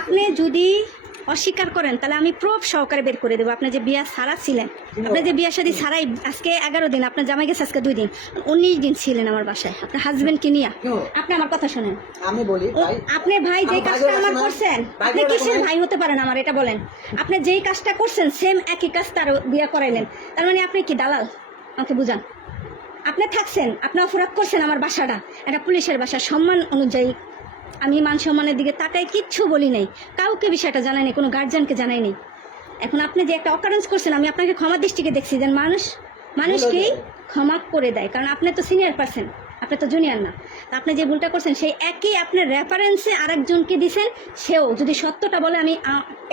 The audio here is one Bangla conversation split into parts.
আপনি যদি অস্বীকার করেন তাহলে আমি প্রুফ সহকারে বের করে দেবো। আপনি যে বিয়া সারা ছিলেন আপনি যে বিয়া শাদী সারাই আজকে এগারো দিন আপনার জামাই গেছে আজকে দুই দিন উনিশ দিন ছিলেন আমার বাসায়। আপনার হাজবেন্ড হাজবেন্ডকে নিয়ে। আপনি আমার কথা শোনেন। আমি বলি আপনি ভাই যে কাজটা আমার করছেন আপনি কিসের ভাই হতে পারেন আমার এটা বলেন। আপনি যেই কাজটা করছেন সেম একই কাজ তার বিয়া করাইলেন। তার মানে আপনি কি দালাল? আমাকে বুঝান। আপনি থাকছেন আপনি অপরাধ করছেন আমার বাসাটা। এটা পুলিশের বাসা সম্মান অনুযায়ী আমি মান সম্মানের দিকে তাকাই কিচ্ছু বলি নাই। কাউকে বিষয়টা জানাই নাই কোনো গার্জিয়ানকে জানাই নাই এখন আপনি যে একটা অকারেন্স করছেন আমি আপনাকে ক্ষমা দৃষ্টিকে দেখছি যে মানুষ মানুষকেই ক্ষমা করে দেয় কারণ আপনি তো সিনিয়র পার্সন আপনি তো জুনিয়র না। আপনি যে ভুলটা করছেন সেই একই আপনার রেফারেন্সে আরেকজনকে দিছেন সেও যদি সত্যটা বলে আমি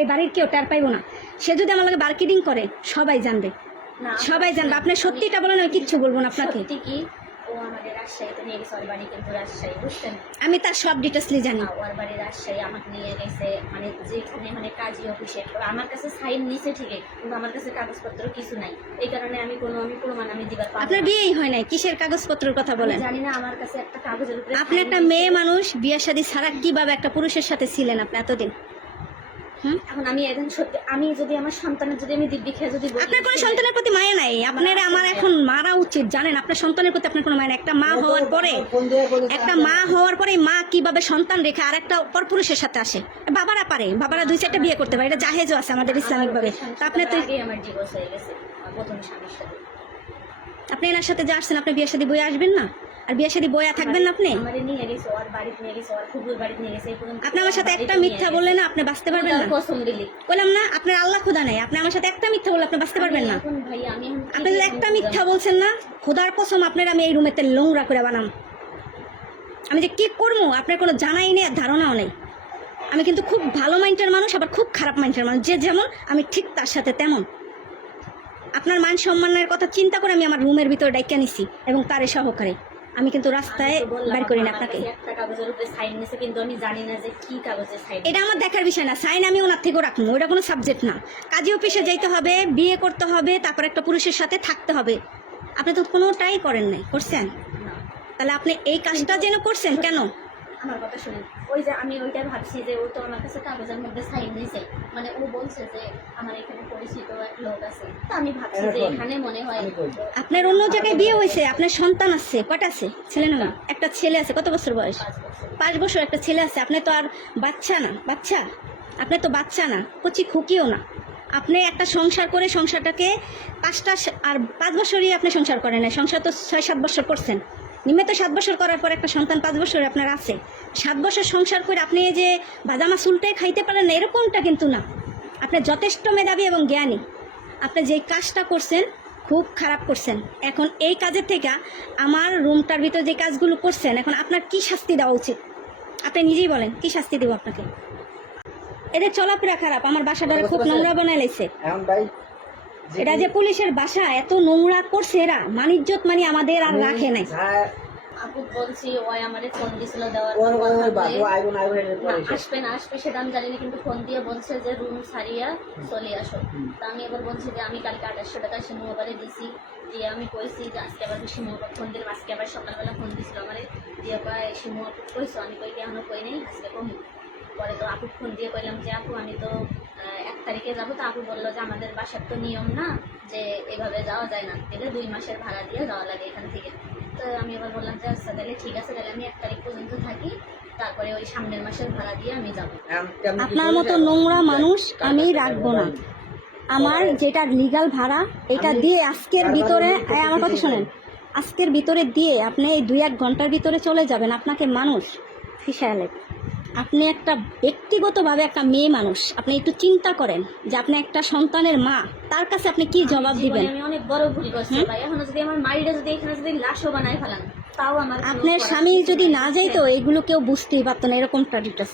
এই বাড়ির কেউ টের পাইবো না। সে যদি আমার লাগে মার্কেটিং করে সবাই জানবে। সবাই জানবে। আপনি সত্যিটা বলেন আমি কিচ্ছু বলব না আপনাকে। ও আমাদের রাজশাহীতে নিয়ে গেছে ওর বাড়ি কিন্তু রাজশাহী বুঝছেন? আমি তার সব ডিটেলসলি জানি। ওর বাড়ি রাজশাহী আমাকে নিয়ে গেছে মানে যেখানে মানে কাজী অফিসে। আমার কাছে সাইন নিছে ঠিকই কিন্তু আমার কাছে কাগজপত্র কিছু নাই। এই কারণে আমি কোনো আমি প্রমাণ আমি দিবার পারব আপনার বিয়েই হয় নাই? কিসের কাগজপত্রের কথা বলেন? জানি না আমার কাছে একটা কাগজের উপরে আপনি একটা মেয়ে মানুষ বিয়ে শাদী ছাড়া কীভাবে একটা পুরুষের সাথে ছিলেন আপনি এতদিন? এখন আমি এখন সত্যি আমি যদি আমার সন্তানের যদি আমি দিব্যি খেয়ে যদি আপনার কোনো সন্তানের প্রতি মায়া নাই? আপনার আমার এখন মারা উচিত জানেন? আপনার সন্তানের প্রতি আপনার কোনো মায়া নাই। একটা মা হওয়ার পরে একটা মা হওয়ার পরে মা কীভাবে সন্তান রেখে আর একটা পরপুরুষের সাথে আসে? বাবারা পারে বাবারা দুই চারটা বিয়ে করতে পারে। এটা জাহেজও আছে আমাদের ইসলামিক ভাবে তা আপনি তো আমার ডিভোর্স হয়ে গেছে প্রথম স্বামীর সাথে। আপনি এনার সাথে যা আসছেন আপনি বিয়ের সাথে বয়ে আসবেন না? আর বিয়ে শাদী বয়া থাকবেন না আপনি? আপনি আমার সাথে একটা মিথ্যা বললে না আপনি বাঁচতে পারবেন না? বললাম না আপনার আল্লাহ খোদা নাই আপনি আমার সাথে একটা মিথ্যা বলে আপনি বাঁচতে পারবেন না। আপনি একটা মিথ্যা বলছেন না খোদার কসম আপনার আমি এই রুমেতে নোংরা করে বানাম। আমি যে কি করব? আপনার কোনো জানাই নেই আর ধারণাও নেই। আমি কিন্তু খুব ভালো মাইন্ডের মানুষ আবার খুব খারাপ মাইন্ডের মানুষ। যে যেমন আমি ঠিক তার সাথে তেমন। আপনার মান সম্মানের কথা চিন্তা করে আমি আমার রুমের ভিতরে ডাইকা নিছি এবং তারে সহকারে। আমি কিন্তু রাস্তায় বের করি না আপনাকে। এটা আমার দেখার বিষয় না। সাইন আমি ওনার থেকেও রাখব ওটা কোনো সাবজেক্ট না। কাজে অফিসে যাইতে হবে বিয়ে করতে হবে তারপর একটা পুরুষের সাথে থাকতে হবে। আপনি তো কোনোটাই করেন নাই করছেন? তাহলে আপনি এই কাজটা যেন করছেন কেন? আমার কথা শুনেন। ওই যে আমি ওইটা ভাবছি যে ও তো আমার কাছে কাগজের মধ্যে সাইন নিছে মানে ও বলছে যে আমার এখানে পরিচিত এক লোক আছে। তো আমি ভাবছি যে এখানে মনে হয় আপনার অন্য জায়গায় বিয়ে হয়েছে আপনার সন্তান আছে কটা আছে? ছেলে না একটা ছেলে আছে কত বছর বয়স? পাঁচ বছর। একটা ছেলে আছে আপনি তো আর বাচ্চা না বাচ্চা? আপনি তো বাচ্চা না কচি খুকিও না। আপনি একটা সংসার করে সংসারটাকে পাঁচটা আর পাঁচ বছরই আপনি সংসার করেন না সংসার তো ছয় সাত বছর করছেন। নিম্নে তো সাত বছর করার পর একটা সন্তান পাঁচ বছর আপনার আছে। সাত বছর সংসার করে আপনি এই যে বাদামা চুলটে খাইতে পারেন না এরকমটা কিন্তু না। আপনি যথেষ্ট মেধাবী এবং জ্ঞানী। আপনি যে কাজটা করছেন খুব খারাপ করছেন। এখন এই কাজের থেকে আমার রুমটার ভিতর যে কাজগুলো করছেন এখন আপনার কি শাস্তি দেওয়া উচিত? আপনি নিজেই বলেন কি শাস্তি দেবো আপনাকে? এদের চলাফেরা খারাপ আমার বাসাটা খুব নোংরা বানাই লাইছে। এটা যে পুলিশের বাসা এত নোংরা করছে এরা। মানিজ্যত মানে আমাদের আর রাখে নাই। আপু বলছি ওই আমারে ফোন দিছিল দেওয়ার আসবে না আসবে সেটা আমি জানি না কিন্তু ফোন দিয়ে বলছে যে রুম সারিয়া চলে আসো। তা আমি এবার বলছি যে আমি কালকে আঠাশশো টাকা শিমু আবারে দিছি। দিয়ে আমি কইছি যে আজকে আবার শিমু ফোন দিলাম আজকে আবার সকালবেলা ফোন দিছিল আমার। দিয়ে কয় শিমু আপু কইছো আমি কই এখনও কই নেই আজকে কমি। পরে তো আপু ফোন দিয়ে কইলাম যে আপু আমি তো এক তারিখে যাব তো আপু বলল যে আমাদের বাসার তো নিয়ম না যে এভাবে যাওয়া যায় না। গেলে দুই মাসের ভাড়া দিয়ে যাওয়া লাগে এখান থেকে। তো আমি এবার বললাম যে আচ্ছা তাহলে ঠিক আছে তাহলে আমি এক তারিখ পর্যন্ত থাকি। তারপরে ওই সামনের মাসের ভাড়া দিয়ে আমি যাব। আপনার মতো নোংরা মানুষ আমি রাখব না। আমার যেটা লিগাল ভাড়া এটা দিয়ে আজকের ভিতরে আমার কথা শোনেন। আজকের ভিতরে দিয়ে আপনি এই দুই এক ঘণ্টার ভিতরে চলে যাবেন আপনাকে মানুষ ফিসায়ালে আপনি একটা ব্যক্তিগতভাবে একটা মেয়ে মানুষ আপনি একটু চিন্তা করেন যে আপনি একটা সন্তানের মা তার কাছে আপনি কি জবাব দিবেন? আমি অনেক বড় ভুল করছি? ভাই। এখনও যদি আমার মাইরে যদি এখানে যদি লাশও বানাই ফেলান তাও আমার আপনার স্বামী যদি নাই। না যাইতো এগুলো কেউ বুঝতেই পারতো না এরকমটা ডিটেলস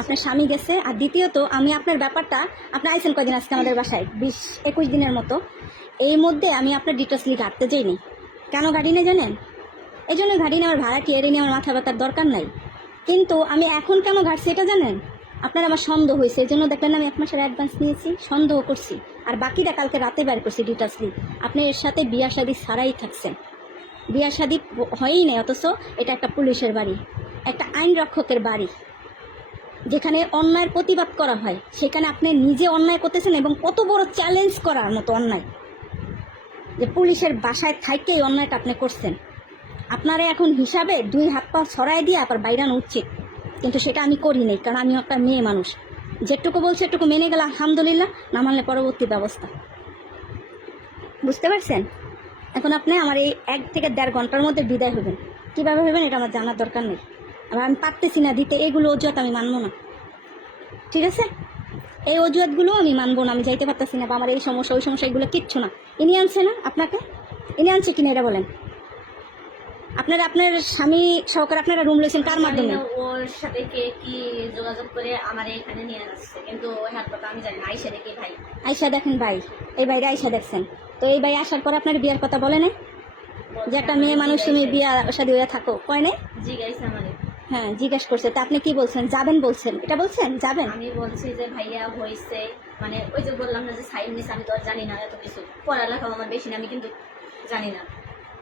আপনার স্বামী গেছে আর দ্বিতীয়ত আমি আপনার ব্যাপারটা আপনি আইসেন কদিন আজকে আমাদের বাসায়? বিশ একুশ দিনের মতো। এই মধ্যে আমি আপনার ডিটেলস লিখে আটতে যাইনি। কেন গাড়ি নিয়ে জানেন? এই জন্য গাড়ি নেওয়ার ভাড়া কি এড়ে নিয়ে আমার মাথা ব্যথার দরকার নাই। কিন্তু আমি এখন কেন ঘাটছি এটা জানেন? আপনার আমার সন্দেহ হয়েছে, এই জন্য দেখলেন আমি এক মাসের অ্যাডভান্স নিয়েছি, সন্দেহ করছি। আর বাকিটা কালকে রাতে বের করছি ডিটেলসলি আপনি এর সাথে বিয়া শাদি ছাড়াই থাকছেন। বিয়া শাদি হয়ই নেই, অথচ এটা একটা পুলিশের বাড়ি, একটা আইন রক্ষকের বাড়ি। যেখানে অন্যায়ের প্রতিবাদ করা হয়, সেখানে আপনি নিজে অন্যায় করতেছেন এবং কত বড় চ্যালেঞ্জ করার মতো অন্যায়। যে পুলিশের বাসায় থাকতেই অন্যায়টা আপনি করছেন। আপনারা এখন হিসাবে দুই হাত পা ছড়াই দিয়ে আবার বাইরানো উচিত। কিন্তু সেটা আমি করি নাই, কারণ আমি একটা মেয়ে মানুষ। যেটুকু বলছে এটুকু মেনে গেলে, আলহামদুলিল্লাহ, না মানলে পরবর্তী ব্যবস্থা। বুঝতে পারছেন? এখন আপনি আমার এই এক থেকে দেড় ঘণ্টার মধ্যে বিদায় হবেন। কীভাবে হবেন এটা আমার জানার দরকার নেই। আবার আমি পারতেছি না দিতে এইগুলো অজুহাত আমি মানবো না। ঠিক আছে? এই অজুহাতগুলো আমি মানবো না, আমি যাইতে পারতেছি না, বা আমার এই সমস্যা, ওই সমস্যা, এগুলো কিচ্ছু না। ইনি আনছে না আপনাকে? ইনি আনছে কিনা এটা বলেন। আপনারা আপনার স্বামী সহকারে আপনারা রুম লইছেন কার মাধ্যমে? ওর সাথে কে কি যোগাযোগ করে আমার এখানে নিয়ে আসছে কিন্তু হাত কথা আমি জানি না আইসা দেখি ভাই। আয়সা দেখেন ভাই এই ভাইরা আয়সা দেখছেন। তো এই ভাই আসার পর আপনার বিয়ার কথা বলে নাই? যে একটা মেয়ে মানুষ তুমি বিয়া শাদী হয়ে থাকো কয় নাই? জিগাইছে আমারে। হ্যাঁ জিজ্ঞেস করছে তা আপনি কি বলছেন? যাবেন বলছেন? এটা বলছেন? যাবেন? আমি বলছি যে ভাইয়া হয়েছে মানে ওই যে বললাম না যে সাইন নিস আমি তো আর জানি না এত কিছু। পড়ালেখাও আমার বেশি না আমি কিন্তু জানি না।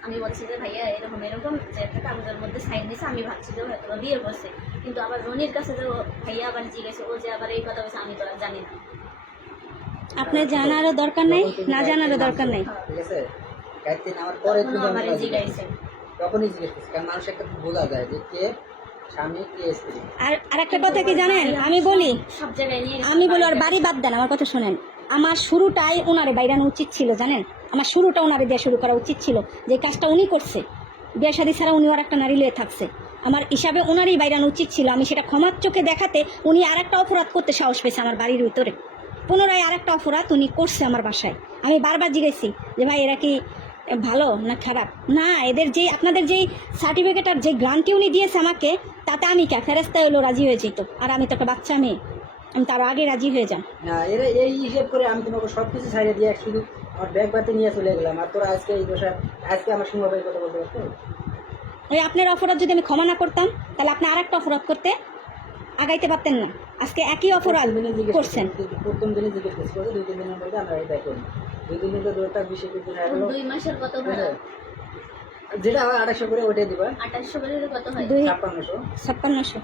আমি বলছি যে ভাইয়া এরকম এরকম যে একটা কাগজের মধ্যে সাইন নিছে আমি ভাবছি যে হয়তো বিয়ে করছে। কিন্তু আবার রনির কাছে যে ভাইয়া আবার জিজ্ঞেসে ও যে আবার এই কথা বলছে আমি তো আর জানি না। আপনার জানারও দরকার নেই না জানারও দরকার নেই। ঠিক আছে গাইতে আমার পরে আমার জিজ্ঞাসা। তখনই জিজ্ঞেস করছি কারণ মানুষ একটা বোঝা যায় যে কে স্বামী কে স্ত্রী। আর আরেকটা কথা কি জানেন? আমি বলি সব জায়গায় নিয়ে আমি বলি আর বাড়ি বাদ দেন আমার কথা শোনেন। আমার শুরুটাই ওনারে বাইরানো উচিত ছিল জানেন? আমার শুরুটা ওনারে দিয়ে শুরু করা উচিত ছিল। যে কাজটা উনি করছে, বিয়ে শাদী ছাড়া উনি আর একটা নারী লয়ে থাকছে। আমার হিসাবে ওনারই বাইরানো উচিত ছিল। আমি সেটা ক্ষমার চোখে দেখাতে উনি আর একটা অপরাধ করতে সাহস পেয়েছে আমার বাড়ির ভিতরে। পুনরায় আর একটা অপরাধ উনি করছে আমার বাসায়। আমি বারবার জিজ্ঞেসি যে, ভাই, এরা কি ভালো না খারাপ? না, এদের যে, আপনাদের যেই সার্টিফিকেট আর যে গ্রান্টটি উনি দিয়েছে আমাকে, তাতে আমি কে? ফেরেস্তায় হলো রাজি হয়ে যেত। আর আমি তো একটা বাচ্চা মেয়ে। আমি তার আগে রাজি হয়ে যান। এই হিসেব করে আমি তোমাকে সব কিছু ছাড়িয়ে দিয়ে শুধু আমার ব্যাগ বাতে নিয়ে চলে গেলাম। আর তোরা আজকে এই দোষা আজকে আমার সিংহবাড়ির কথা বলতে পারতো এই আপনার অপরাধ যদি আমি ক্ষমা না করতাম তাহলে আপনি আর একটা অপরাধ করতে আগাইতে পারতেন না। আজকে একই অপরাধ করছেন। প্রথম দিনে জিজ্ঞেস করছি দুই তিন দিনের মধ্যে আমরা এটাই করি দুই তিন দিন তো দৌড়টা বিশ হয়ে দুই মাসের কত ভাড়া? যেটা আড়াইশো করে ওটাই দিবা। আঠাশশো করে কত হয়? ছাপ্পান্নশো। ছাপ্পান্নশো।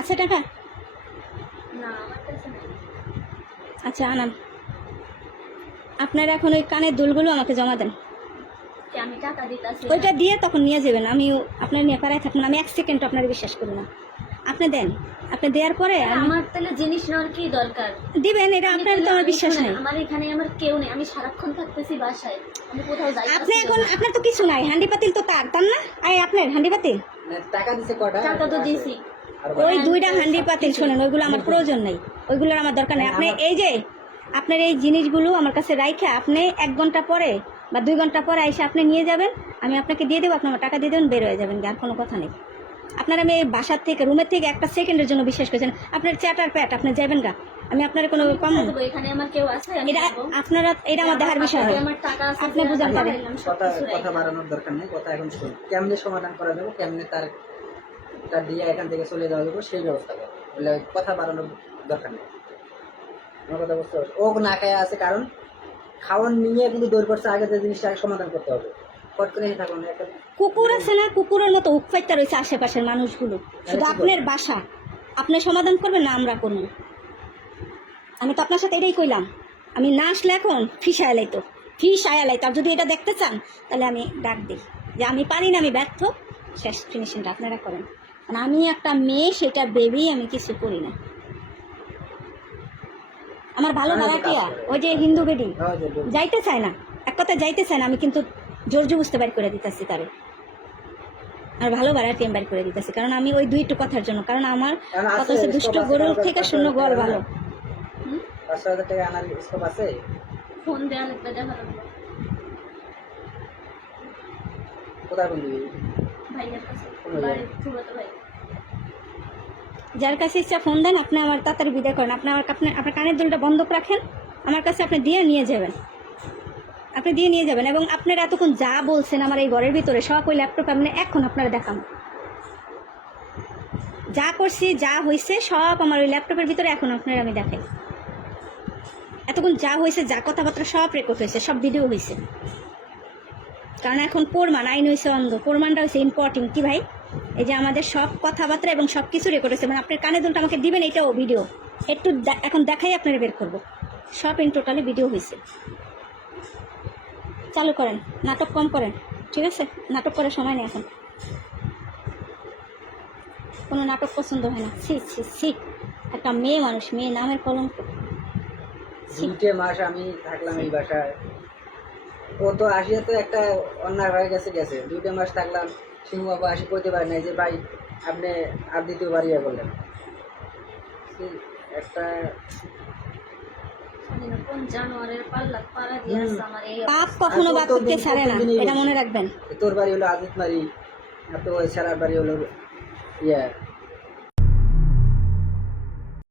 আছে টাকা? না আমার কাছে নাই। আচ্ছা আনান। আপনারা এখন ওই কানের দুলগুলো আমাকে জমা দেন। আমি টাকা দিতেছি ওইটা দিয়ে তখন নিয়ে যাবেন আমি আপনার নিয়ে পাড়ায় থাকবেন আমি এক সেকেন্ড আপনার বিশ্বাস করি না। আপনি দেন আপনি দেওয়ার পরে আমি আমার তাহলে জিনিস নেওয়ার কি দরকার? দিবেন এটা আপনার তো আমার বিশ্বাস নেই। আমার এখানে আমার কেউ নেই আমি সারাক্ষণ থাকতেছি বাসায়। আমি কোথাও যাই আপনি এখন আপনার তো কিছু নাই হান্ডি পাতিল তো তার তার না? আই আপনার হান্ডি পাতিল। টাকা দিছে কটা? টাকা তো দিছি। ওই দুইটা হান্ডি পাতিল শোনেন ওইগুলো আমার প্রয়োজন নেই। ওইগুলোর আমার দরকার নেই। আপনি এই যে আপনার এই জিনিসগুলো আমার কাছে রাইখে আপনি এক ঘণ্টা পরে বা দুই ঘণ্টা পরে এসে আপনি নিয়ে যাবেন আমি আপনাকে দিয়ে দেবো আপনি আমার টাকা দিয়ে দেবেন বের হয়ে যাবেন আর কোনো কথা নেই। আপনার আমি এই বাসার থেকে রুমের থেকে একটা সেকেন্ডের জন্য বিশ্বাস করছেন আপনার চ্যাটার প্যাট আপনি যাবেন গা। আমি আপনার কোনো কম এখানে আমার কেউ আছে এটা। আপনারা এটা আমার দেখার বিষয় আমার টাকা আছে আপনি বুঝান পারেন। কথা কথা বাড়ানোর দরকার নেই কথা এখন শোন কেমনে সমাধান করা যাবে কেমনে তার তার দিয়ে এখান থেকে চলে যাওয়া যাবে সেই ব্যবস্থা করো। বলে কথা বাড়ানোর দরকার নেই। আমার কথা বুঝতে পারছ? ও না খায় আছে কারণ খাওয়ান নিয়ে কিন্তু দৌড় পড়ছে আগে যে জিনিসটা সমাধান করতে হবে। কুকুর আছে না কুকুরের মতো উৎপাইতা রয়েছে আশেপাশের মানুষগুলো। শুধু আপনার বাসা। আপনি সমাধান করবেন না আমরা করব আমি তো আপনার সাথে এটাই কইলাম। আমি না আসলে এখন ফিস আয়ালাই তো ফিস আয়ালাই তো আর যদি এটা দেখতে চান তাহলে আমি ডাক দিই। যে আমি পারি না আমি ব্যর্থ। শেষ ফিনিশিংটা আপনারা করেন। কারণ আমি একটা মেয়ে সেটা বেবি আমি কিছু করি না। আমার ভালো আমাদের ভাড়াটিয়া ওই যে হিন্দু বেডি হ্যাঁ। যাইতে চায় না। এক কথা যাইতে চায় না আমি কিন্তু জোর বুঝতে বের করে দিতেছি তারে। আর ভালো ভাড়াটিয়া বের করে দিতেছি কারণ আমি ওই দুইটু কথার জন্য কারণ আমার কথা হচ্ছে দুষ্ট গরুর থেকে শূন্য গড় ভালো। ফোন কোথায় ভাই যার কাছে ইচ্ছা ফোন দেন, আপনি আমার তাড়াতাড়ি বিদায় করেন। আপনি আমার আপনি আপনার কানের দুলটা বন্ধ রাখেন, আমার কাছে আপনি দিয়ে নিয়ে যাবেন। আপনি দিয়ে নিয়ে যাবেন এবং আপনারা এতক্ষণ যা বলছেন আমার এই ঘরের ভিতরে, সব ওই ল্যাপটপ আপনি এখন আপনারা দেখান যা করছি, যা হয়েছে সব আমার ওই ল্যাপটপের ভিতরে এখন আপনারা আমি দেখাই। এতক্ষণ যা হয়েছে যা কথাবার্তা, সব রেকর্ড হয়েছে সব ভিডিও হয়েছে কারণ এখন প্রমাণ, আইন হয়েছে অন্ধ প্রমাণটা হয়েছে ইম্পর্টেন্ট কি ভাই? এই যে আমাদের সব কথাবার্তা এবং সব কিছু রেকর্ড হয়েছে। মানে আপনার কানে দুলটা আমাকে দিবেন, এটাও ভিডিও একটু এখন দেখাই আপনারা বের করব। সব ইন টোটালি ভিডিও হয়েছে। চালু করেন, নাটক কম করেন, ঠিক আছে? নাটক করার সময় নেই এখন। কোনো নাটক পছন্দ হয় না। ছি ছি ছি। একটা মেয়ে মানুষ, মেয়ে নামের কলঙ্ক। দুইটে মাস আমি থাকলাম এই বাসায়। ও তো আসিয়া তো একটা অন্যায় হয়ে গেছে গেছে। দুইটা মাস থাকলাম। সিংহ বাবা আসে কইতে পারে নাই যে ভাই আপনি আর দ্বিতীয় ইয়ে বললেন একটা পাপ কখনো ছাড়ে না এটা মনে রাখবেন। তোর বাড়ি হলো আদিত মারি আর তো ওই সারার বাড়ি হলো ইয়া